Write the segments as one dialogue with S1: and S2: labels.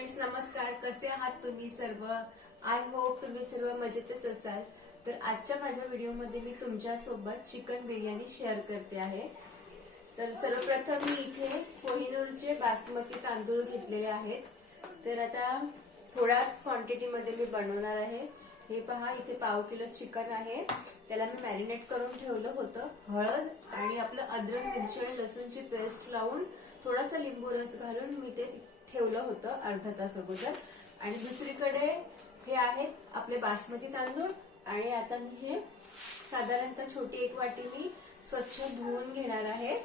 S1: Friends नमस्कार. कसे आहात तुम्ही सर्व? आय होप तुम्ही सर्व मजेतच असाल. तर आजच्या माझ्या व्हिडिओमध्ये मी तुमच्यासोबत चिकन बिर्याणी शेअर करते आहे. तर सर्वप्रथम मी इथे कोहिनूरचे बासमती तांदूळ घेतलेले आहेत. तर आता थोड्याच क्वांटिटीमध्ये मी बनवणार आहे. हे पहा इथे पाव किलो चिकन आहे. त्याला मी मॅरिनेट करून ठेवलं होतं. हळद आणि आपलं अद्रक मिरची आणि लसूणची पेस्ट लावून थोडासा लिंबू रस घालून मी ते ठेवलं होतं अर्धा तास अगोदर. आणि दुसरीकडे हे आहेत आपले बासमती तांदूळ. आणि आता मी हे साधारणतः छोटी एक वाटी मी स्वच्छ धुवून घेणार आहे.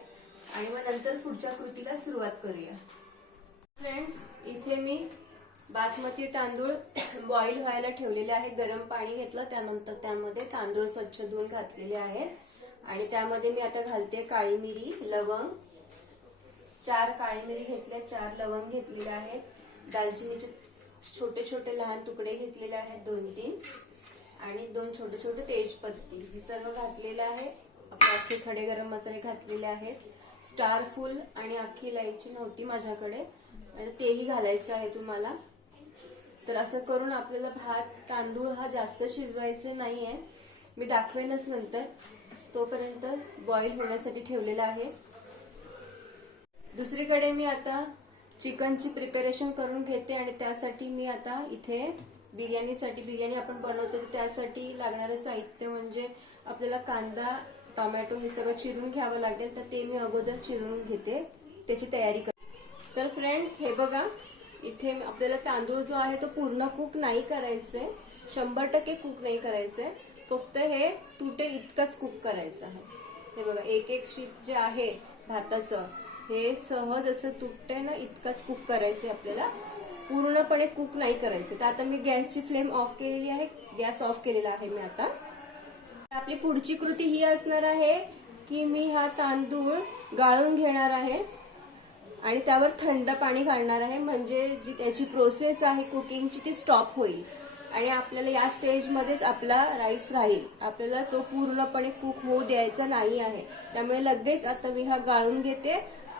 S1: आणि मग नंतर पुढच्या कृतीला सुरुवात करूया. फ्रेंड्स इथे मी बासमती तांदूळ बॉईल व्हायला ठेवलेले आहे. गरम पाणी घेतलं त्यानंतर त्यामध्ये तांदूळ स्वच्छ धुवून घातलेले आहेत. आणि त्यामध्ये मी आता घालते काळी मिरी लवंग चार काळी मिरी घेतल्या चार लवंग घेतलेले आहेत. दालचिनीचे छोटे छोटे लहान तुकडे घेतलेले आहेत दोन तीन. आणि दोन छोटे छोटे तेजपत्ती. हे सर्व घातलेलं आहे. आपले अख्खे खडे गरम मसाले घातलेले आहेत. स्टार फुल आणि अख्खी इलायची नव्हती माझ्याकडे. आणि तेही घालायचं आहे तुम्हाला. तर असं करून आपल्याला भात तांदूळ हा जास्त शिजवायचे नाही आहे मी दाखवेनच नंतर. तोपर्यंत बॉईल होण्यासाठी ठेवलेला आहे. दुसरीकडे मी आता चिकनची प्रिपरेशन करून घेते आणि त्यासाठी मी आता इथे बिर्याणीसाठी बिर्याणी आपण बनवतो तर त्यासाठी लागणारं साहित्य म्हणजे आपल्याला कांदा टोमॅटो हे सगळं चिरून घ्यावं लागेल तर ते मी अगोदर चिरून घेते त्याची तयारी करते तर फ्रेंड्स हे बघा इथे आपल्याला तांदूळ जो आहे तो पूर्ण कुक नाही करायचंय शंभर टक्के कुक नाही करायचंय फक्त हे तुटेल इतकंच कुक करायचं आहे. हे बघा एक एक शीत जे आहे भाताचं हे सहज असं तुटतंय ना इतकंच कुक करायचंय आपल्याला. पूर्णपणे कुक नाही करायचं. तर आता मी गॅसची फ्लेम ऑफ केलेली आहे. गॅस ऑफ केलेला आहे मी आता. आपली पुढची कृती ही असणार आहे की मी हा तांदूळ गाळून घेणार आहे आणि त्यावर थंड पाणी घालणार आहे. म्हणजे जी त्याची प्रोसेस आहे कुकिंगची ती स्टॉप होईल. आणि आपल्याला या स्टेजमध्येच आपला राईस राहील. आपल्याला तो पूर्णपणे कुक होऊ द्यायचा नाही आहे. त्यामुळे लगेच आता मी हा गाळून घेते.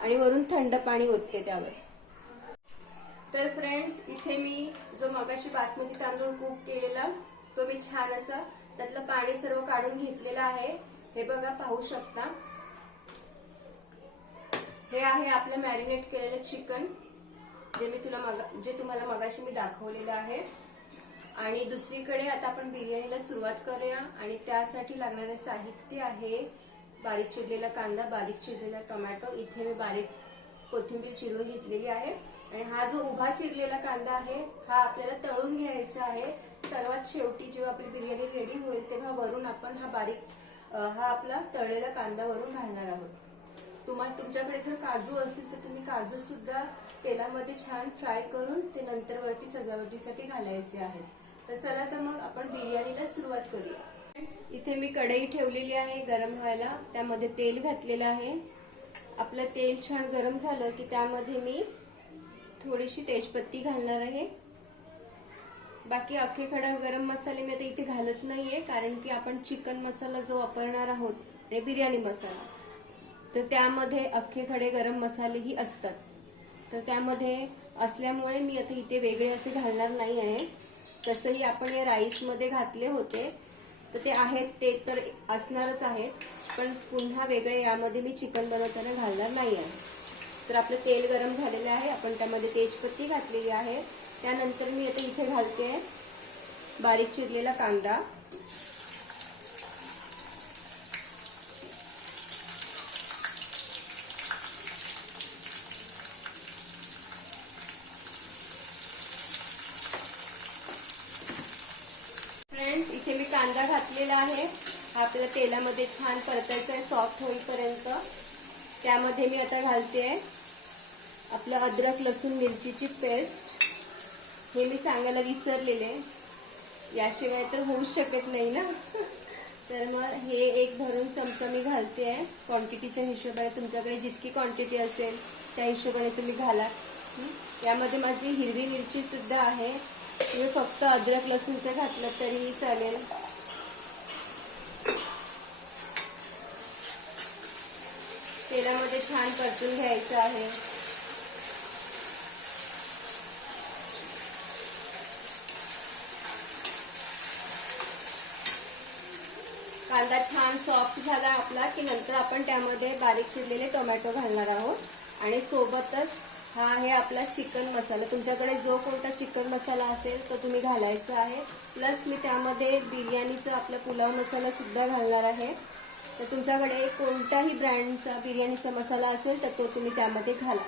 S1: आणि वरून थंड पाणी ओतते त्यावर. तर फ्रेंड्स इथे मी जो मगाशी बासमती तांदूळ कुक केलेला तो मी छान असा त्यातलं पाणी सर्व काढून घेतलेलं आहे. हे बघा पाहू शकता. हे आहे आपलं मॅरिनेट केलेलं चिकन जे मी तुला मगा जे तुम्हाला मगाशी मी दाखवलेलं आहे. आणि दुसरीकडे आता आपण बिर्याणीला सुरुवात करूया. आणि त्यासाठी लागणारे साहित्य आहे बारीक चिरलेला कांदा बारीक चिरलेला टोमॅटो इथे मी बारीक कोथिंबीर चिरून घेतलेली आहे. आणि हा जो उभा चिरलेला कांदा आहे हा आपल्याला तळून घ्यायचा आहे. सर्वात शेवटी जेव्हा आपली बिर्याणी रेडी होईल तेव्हा वरून आपण हा बारीक हा आपला तळलेला कांदा वरून घालणार आहोत. तुम्हाला तुमच्याकडे जर काजू असतील तर तुम्ही काजू सुद्धा तेलामध्ये छान फ्राय करून ते नंतर वरती सजावटीसाठी घालायचे आहेत. तर चला तर मग आपण बिर्याणीला सुरुवात करूया. इथे मी कढई ठेवलेली आहे गरम व्हायला. त्यामध्ये तेल घातलेलं आहे. आपलं तेल छान गरम झालं की त्यामध्ये मी थोडीशी तेजपत्ती घालणार आहे. बाकी अख्खे खडा गरम मसाले मी आता इथे घालत नाहीये कारण की आपण चिकन मसाला जो वापरणार आहोत आणि बिर्याणी मसाला तर त्यामध्ये अख्खे खडे गरम मसालेही असतात. तर त्यामध्ये असल्यामुळे मी आता इथे वेगळे असे घालणार नाही आहे तसंही आपण या राईसमध्ये घातले होते. तर ते आहेत ते तर असणारच आहेत. पण पुन्हा वेगळे यामध्ये मी चिकन बनवताना घालणार नाही आहे तर आपलं तेल गरम झालेलं आहे. आपण त्यामध्ये तेजपत्ती घातलेली आहे. त्यानंतर मी आता इथे घालते बारीक चिरलेला कांदा फ्रेंड्स इथे मी टाकलेला आहे. आपल्या तेलामध्ये छान परतायचं आहे सॉफ्ट होईपर्यंत. त्यामध्ये मी आता घालते आपलं अद्रक लसूण मिरचीची पेस्ट हे मी सांगायला विसरलेले. याशिवाय तर होऊच शकत नाही ना. तर मग हे एक भरून चमचा मी घालते आहे क्वांटिटीच्या हिशोबाने तुमच्याकडे जितकी क्वांटिटी असेल त्या हिशोबाने तुम्ही घाला. यामध्ये माझी हिरवी मिरची सुद्धा आहे. तुम्ही फक्त अद्रक लसूणचं घातलं तरीही चालेल. तेलामध्ये छान परतून घ्यायचं आहे. कांदा छान सॉफ्ट झाला आपला की नंतर आपण त्यामध्ये बारीक चिरलेले टोमॅटो घालणार आहोत. आणि सोबतच हा आहे आपला चिकन मसाला तुमच्याकडे जो कोणता चिकन मसाला असेल तो तुम्ही घालायचा आहे. प्लस मी त्यामध्ये बिर्याणीचं आपला पुलाव मसाला सुद्धा घालणार आहे. तर तुमच्याकडे कोणत्याही ब्रँडचा बिर्याणीचा मसाला असेल तर तो तुम्ही त्यामध्ये घाला.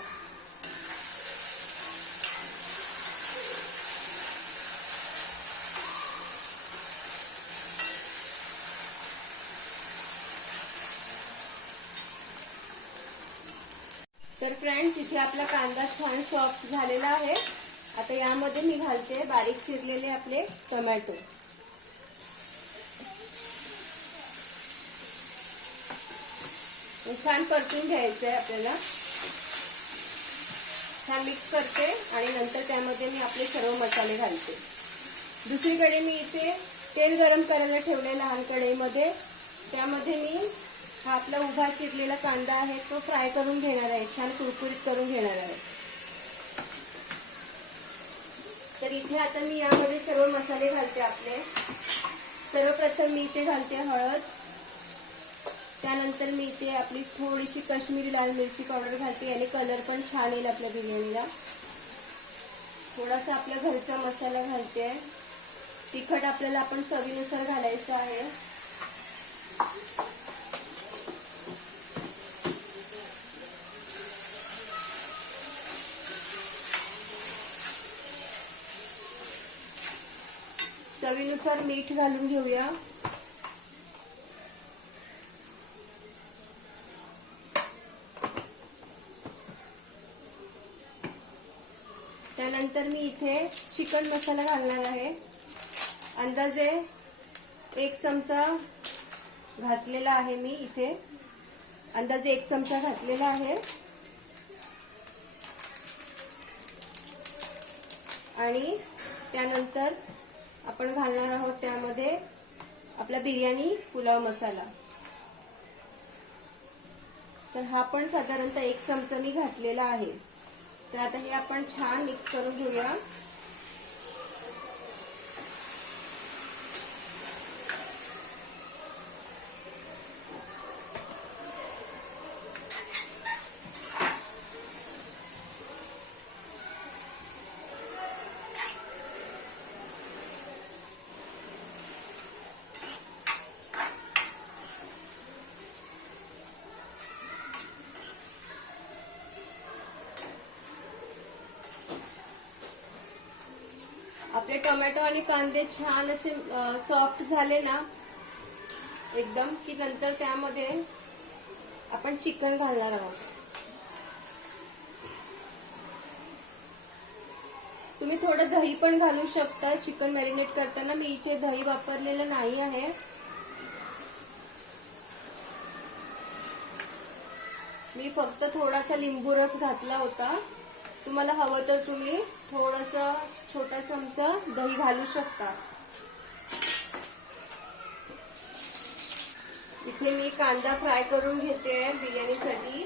S1: तर फ्रेंड्स इथे आपला कांदा छान सॉफ्ट झालेला आहे. आता यामध्ये मी घालते बारीक चिरलेले आपले टोमॅटो छान परतून घ्यायचं आहे आपल्याला. छान मिक्स करते आणि नंतर त्यामध्ये मी आपले सर्व मसाले घालते. दुसरीकडे मी इथे तेल गरम करायला ठेवले लहान कढईमध्ये. त्यामध्ये मी हा आपला उभा चिरलेला कांदा आहे तो फ्राय करून घेणार आहे. छान कुरकुरीत करून घेणार आहे. तर इथे आता मी यामध्ये सर्व मसाले घालते आपले. सर्वप्रथम मी इथे घालते हळद. त्यानंतर मी इथे आपली थोडीशी कश्मीरी लाल मिरची पावडर घालते आणि कलर पण छान येईल आपल्या बिर्याणीला. थोडासा आपल्या घरचा मसाला घालते. तिखट आपल्याला आपण चवीनुसार घालायचं आहे. चवीनुसार मीठ घालून घेऊया. त्यानंतर मी इथे चिकन मसाला घालणार आहे. अंदाजे एक चमचा घातलेला आहे मी इथे. अंदाजे एक चमचा घातलेला आहे. आणि त्यानंतर आपण घालणार आहोत त्यामध्ये आपला बिर्याणी पुलाव मसाला. तर हा पण साधारणतः एक चमचा मी घातलेला आहे. तर आता हे आपण छान मिक्स करून घेऊया. आपले टोमॅटो आणि कांदे छान असे सॉफ्ट झाले ना एकदम की नंतर त्यामध्ये आपण चिकन घालणार आहोत. तुम्ही थोडं दही पण घालू शकता चिकन मॅरिनेट करताना. मी इथे दही वापरलेलं नाही आहे. मी फक्त थोडासा लिंबू रस घातला होता. तुम्हाला हवं तर तुम्ही थोडंसं छोटा चमचा दही घालू शकता. इथे मी कांदा फ्राय करून घेते बिर्याणीसाठी.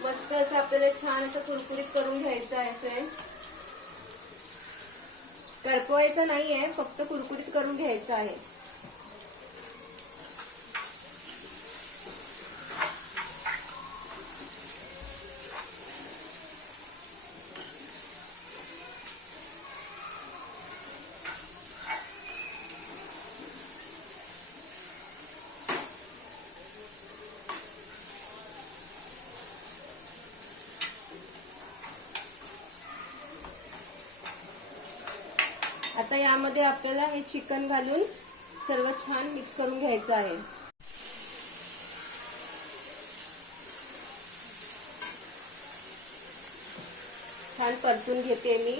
S1: मस्त असं आपल्याला छान असं कुरकुरीत करून घ्यायचं आहे फ्रेंड्स करपवायचं नाहीये फक्त कुरकुरीत करून घ्यायचं आहे. आता यामध्ये आपल्याला हे चिकन घालून सर्व छान मिक्स करून घ्यायचं आहे. छान परतून घेते मी.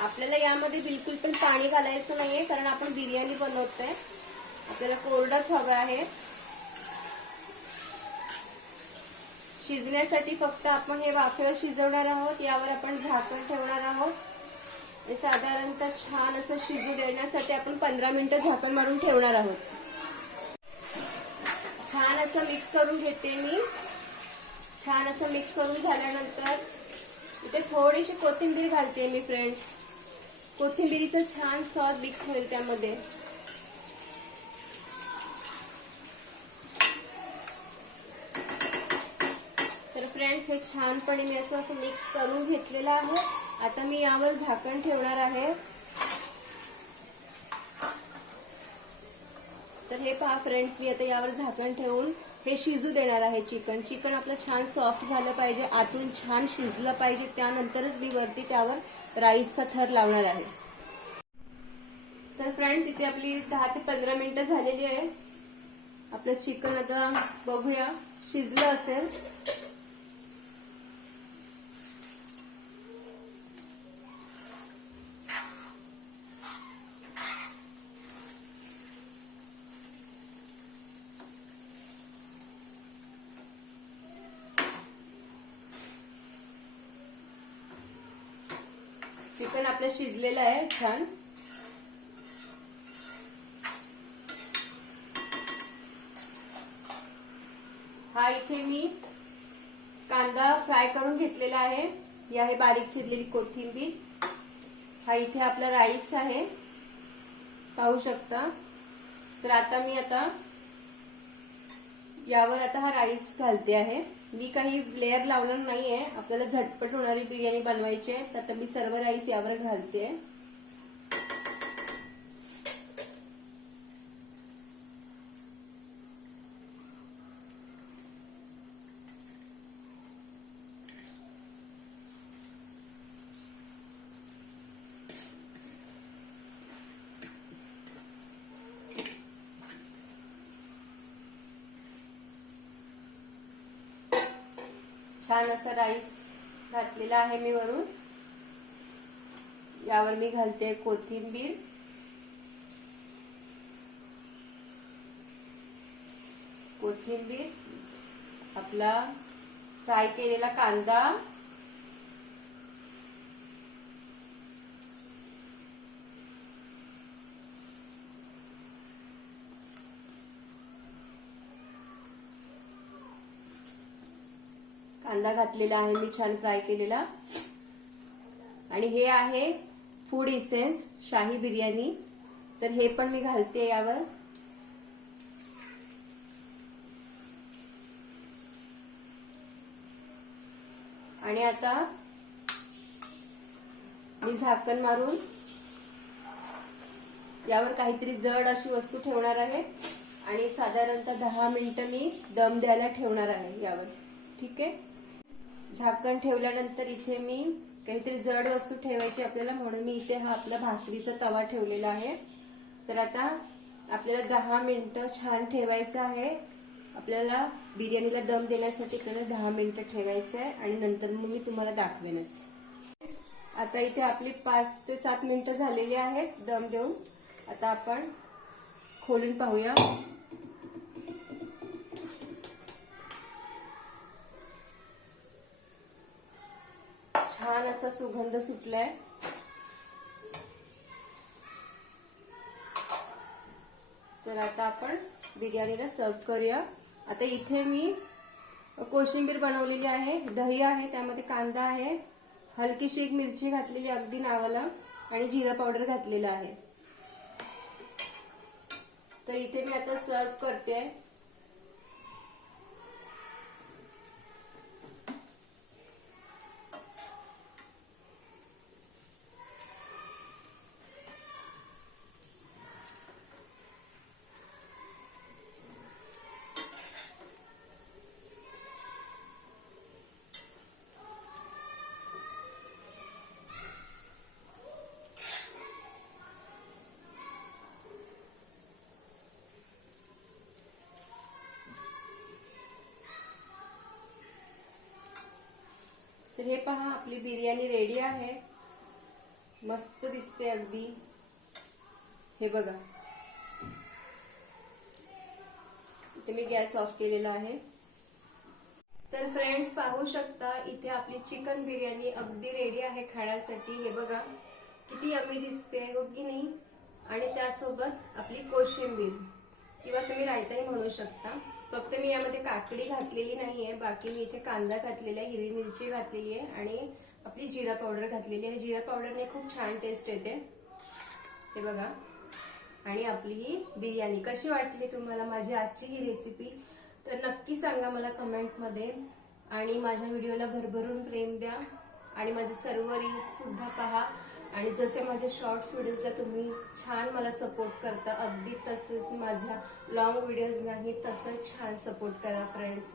S1: आपल्याला यामध्ये बिलकुल पण पाणी घालायचं नाहीये कारण आपण बिर्याणी बनवतोय. आपल्याला कोरडच हवं आहे. शिजण्यासाठी फक्त आपण हे वाफेवर शिजवणार आहोत यावर आपण झाकण ठेवणार आहोत. साधारणतः छान असं शिजू देण्यासाठी आपण पंधरा मिनटं झाकण मारून ठेवणार आहोत. छान असं मिक्स करून घेते मी. छान असं मिक्स करून झाल्यानंतर इथे थोडीशी कोथिंबीर घालते मी फ्रेंड्स कोथिंबीरीचं छान सॉस मिक्स होईल त्यामध्ये. फ्रेंड्स हे छानपणे मी असं असं मिक्स करून घेतलेलं आहे. आता मी यावर झाकण ठेवणार आहे. तर हे पहा फ्रेंड्स मी आता यावर झाकण ठेवून हे शिजू देणार आहे चिकन. चिकन आपलं छान सॉफ्ट झालं पाहिजे आतून छान शिजलं पाहिजे. त्यानंतरच मी वरती त्यावर राईसचा थर लावणार आहे. तर फ्रेंड्स इथे आपली दहा ते पंधरा मिनिटं झालेली आहे. आपलं चिकन आता बघूया शिजलं असेल. चिकन आपलं शिजलेलं आहे छान. हा इथे मी कांदा फ्राय करून घेतलेला आहे. ही आहे बारीक चिरलेली कोथिंबीर. हा इथे आपला राईस आहे. पाहू शकता. तर आता मी आता यावर आता हा राईस घालते आहे. मी काही लेअर लावणार नाहीये. आपल्याला झटपट होणारी बिर्याणी बनवायची आहे. तर आता मी सर्व राईस यावर घालते. छान असा राईस घातलेला आहे मी वरून. यावर मी घालते कोथिंबीर. कोथिंबीर आपला फ्राय केलेला कांदा. कांदा घातलेला आहे मी छान फ्राय केलेला. आणि हे आहे फूड इसेन्स शाही बिर्याणी. तर हे पण मी घालते यावर. आणि आता मी झाकण मारून यावर काहीतरी जड अशी वस्तू ठेवणार आहे. आणि साधारणतः दहा मिनिटं मी दम द्यायला ठेवणार आहे यावर. ठीक आहे? झाकण ठेवल्यानंतर इथे मी काहीतरी जड वस्तू ठेवायची आपल्याला म्हणून मी इथे हा आपला भाकरीचा तवा ठेवलेला आहे. तर आता आपल्याला दहा मिनटं छान ठेवायचं आहे. आपल्याला बिर्याणीला दम देण्यासाठी इकडे दहा मिनटं ठेवायचं आहे आणि नंतर मग मी तुम्हाला दाखवेनच. आता इथे आपली पाच ते सात मिनटं झालेली आहेत दम देऊन. आता आपण खोलून पाहूया. छान असा सुगंध सुटलाय. तर आता आपण बिर्याणीला सर्व करूया. आता इथे मी कोशिंबीर बनवलेली आहे दही आहे त्यामध्ये कांदा आहे हलकीशी एक मिरची घातलेली अगदी नावाला आणि जिरा पावडर घातलेला आहे. तर इथे मी आता सर्व करते. पहा आपली बिर्याणी रेडी आहे. मस्त दिसते अगदी. हे बघा. इथे मी गॅस ऑफ केलेला आहे. तर फ्रेंड्स पाहू शकता इथे आपली चिकन बिर्याणी अगदी रेडी आहे खाण्यासाठी. हे बघा किती यम्मी दिसते हो की नाही? आणि त्यासोबत आपली कोशिंबीर किंवा तुम्ही रायताही म्हणू शकता. फक्त मी यामध्ये काकडी घातलेली नाहीये बाकी मी इथे कांदा घातलेला आहे हिरवी मिरची घातलेली आहे आणि आपली जिरा पावडर घातलेली आहे. जिरा पावडरने खूप छान टेस्ट येते. हे बघा. आणि आपली ही बिर्याणी. कशी वाटली तुम्हाला माझी आजची ही रेसिपी तर नक्की सांगा मला कमेंटमध्ये. आणि माझ्या व्हिडिओला भरभरून प्रेम द्या. आणि माझे सर्व रील्ससुद्धा पहा. आणि जसे माझ्या शॉर्ट्स व्हिडिओजला तुम्ही छान मला सपोर्ट करता अगदी तसेच माझ्या लॉंग व्हिडिओज नाही तसंच छान सपोर्ट करा फ्रेंड्स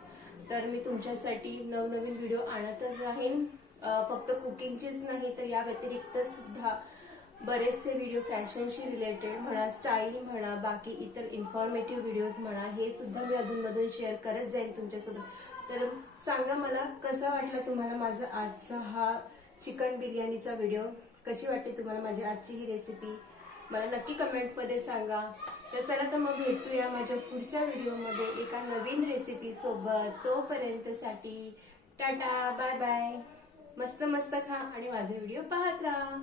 S1: तर मी तुमच्यासाठी नवनवीन व्हिडिओ आणतच राहीन. फक्त कुकिंगचीच नाही तर या व्यतिरिक्त सुद्धा बरेचसे व्हिडिओ फॅशनशी रिलेटेड म्हणा स्टाईल म्हणा बाकी इतर इन्फॉर्मेटिव्ह व्हिडिओज म्हणा हे सुद्धा मी अधूनमधून शेअर करत जाईन तुमच्यासोबत. तर सांगा मला कसा वाटला तुम्हाला माझा आजचा हा चिकन बिर्याणीचा व्हिडिओ कशी वाटते तुम्हाला माझी आजची ही रेसिपी मला नक्की कमेंटमध्ये सांगा. तर चला तर मग भेटूया माझ्या पुढच्या व्हिडिओमध्ये एका नवीन रेसिपीसोबत तोपर्यंतसाठी टाटा बाय बाय मस्त मस्त खा आणि माझे व्हिडिओ पाहत राहा.